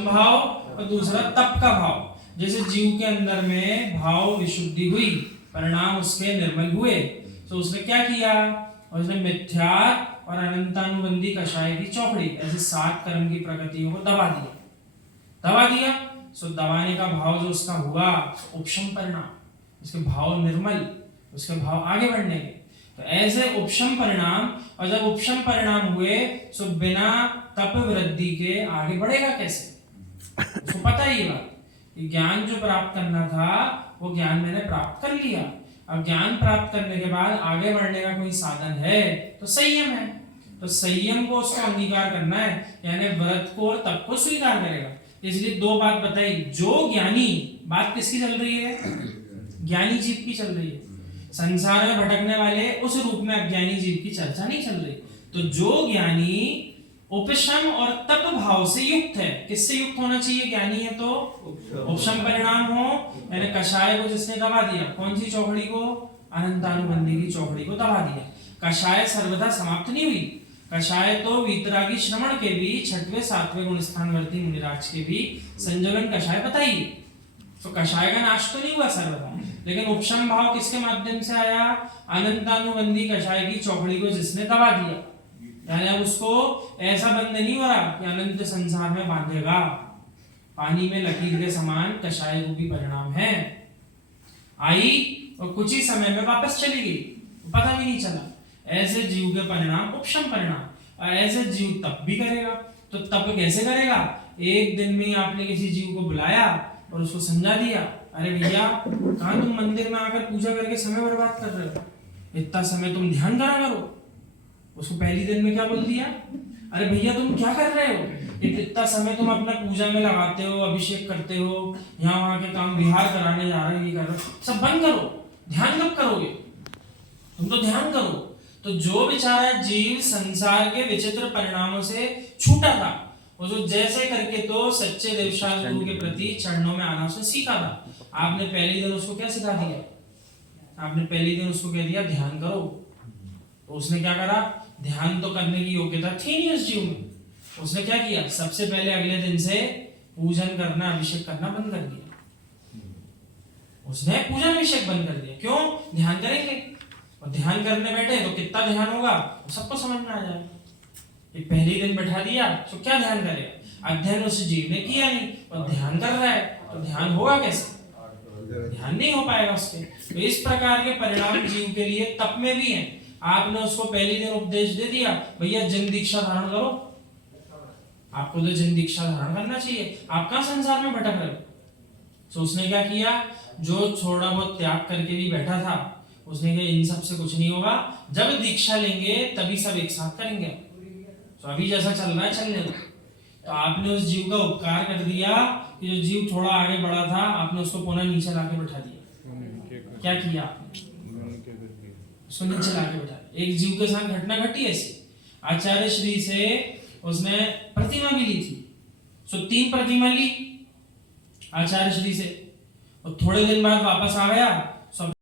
उपशम भाव और दूसरा तप का भाव। जैसे जीव के अंदर में भाव विशुद्धि हुई, परिणाम उसके निर्मल हुए, तो उसने क्या किया, उसने मिथ्या और अनंतानुबंधी कषाय की चौकड़ी, ऐसे 7 कर्म की प्रकृतियों को दबा दिया। सो दबाने का भाव जो उसका हुआ उपशम परिणाम, उसके भाव निर्मल, उसके भाव आगे बढ़ने के। तो ऐसे उपशम परिणाम, और जब उपशम परिणाम हुए सो बिना तप वृद्धि के आगे बढ़ेगा कैसे? उसको पता ही बात कि ज्ञान जो प्राप्त करना था वो ज्ञान मैंने प्राप्त कर लिया। अब ज्ञान प्राप्त करने के बाद आगे बढ़ने का कोई साधन है तो संयम है, तो संयम को उसको अंगीकार करना है, यानी व्रत को और तप को स्वीकार करेगा। इसलिए 2 बात बताई, जो ज्ञानी, बात किसकी चल रही है? ज्ञानी जीव की चल रही है। संसार में भटकने वाले उस रूप में अज्ञानी जीव की चर्चा नहीं चल रही। तो जो ज्ञानी उपशम और तप भाव से युक्त है, किससे युक्त होना चाहिए? ज्ञानी है तो उपशम परिणाम हो, यानी कषाय को जिसने दबा दिया, कौन सी चौकड़ी को? अनंतानुबंधी की चौकड़ी को दबा दिया। कषाय सर्वदा समाप्त नहीं हुई, कषाय तो वीतरागी श्रवण के भी 6वें 7वें गुण स्थानवर्ती मुनिराज के भी संजोगन कषाय बताइए, तो कषाय का नाश तो नहीं हुआ सर्वदा, लेकिन उपशम भाव किसके माध्यम से आया? अनंतानुबंधी कषाय की चौकड़ी को जिसने दबा दिया, यानी अब उसको ऐसा बंध नहीं हो रहा कि अनंत संसार में बांधेगा। पानी में लकीर के समान कषाय रूपी परिणाम है, आई और कुछ ही समय में वापस चली गई, पता भी नहीं चला। ऐसे जीव के परिणाम उपशम परिणाम, और ऐसे जीव तप भी करेगा। तो तप कैसे करेगा? एक दिन में आपने किसी जीव को बुलाया और उसको समझा दिया, अरे भैया कहाँ तुम मंदिर में आकर पूजा करके समय बर्बाद कर रहे हो, इतना समय तुम ध्यान करा करो। उसको पहली दिन में क्या बोल दिया, अरे भैया तुम क्या कर रहे हो, इतना समय तुम अपना पूजा में लगाते हो, अभिषेक करते हो, यहाँ वहां के काम विहार कराने जा रहे हो, ये कर रहे हो, सब बंद करो, ध्यान कब करोगे? तुम तो ध्यान करो। तो जो बेचारा जीव संसार के विचित्र परिणामों से छूटा था, वो जो जैसे करके तो सच्चे देवशाल गुरु के प्रति चरणों में आना उसने सीखा था। आपने पहले दिन उसको क्या सिखा दिया? आपने पहले दिन उसको कह दिया ध्यान करो, तो उसने क्या करा? ध्यान तो करने की योग्यता थी नहीं उस जीव में, उसने क्या किया? सबसे पहले अगले दिन से पूजन करना, अभिषेक करना बंद कर दिया। उसने पूजन अभिषेक बंद कर दिया। क्यों? ध्यान करेंगे, और ध्यान करने बैठे तो कितना ध्यान होगा सबको समझ में आ जाएगा। ये पहले दिन बैठा दिया तो क्या ध्यान करेगा? अध्ययन उस जीव ने किया नहीं और ध्यान कर रहा है, तो ध्यान होगा कैसे? ध्यान नहीं हो पाएगा उसके। तो इस प्रकार के परिणाम जीव के लिए तप में भी है। आपने उसको पहले दिन उपदेश दे दिया, भैया जन दीक्षा धारण करो, आपको तो जन दीक्षा धारण करना चाहिए, आप कहां संसार में भटक रहे हो? तो उसने क्या किया? जो थोड़ा बहुत त्याग करके भी बैठा था, उसने कहा इन सब से कुछ नहीं होगा, जब दीक्षा लेंगे तभी सब एक साथ करेंगे, तो अभी जैसा चल रहा है चलने दो। तो आपने उस जीव का उपकार कर दिया कि जो जीव थोड़ा आगे बढ़ा था, आपने उसको पुनः नीचे लाके बैठा दिया। क्या किया आपने? उसको नीचे लाके बैठा। एक जीव के साथ घटना घटी ऐसी, आचार्य श्री से उसने प्रतिमा भी ली थी, सो 3 प्रतिमा ली आचार्य श्री से, और थोड़े दिन बाद वापस आ गया।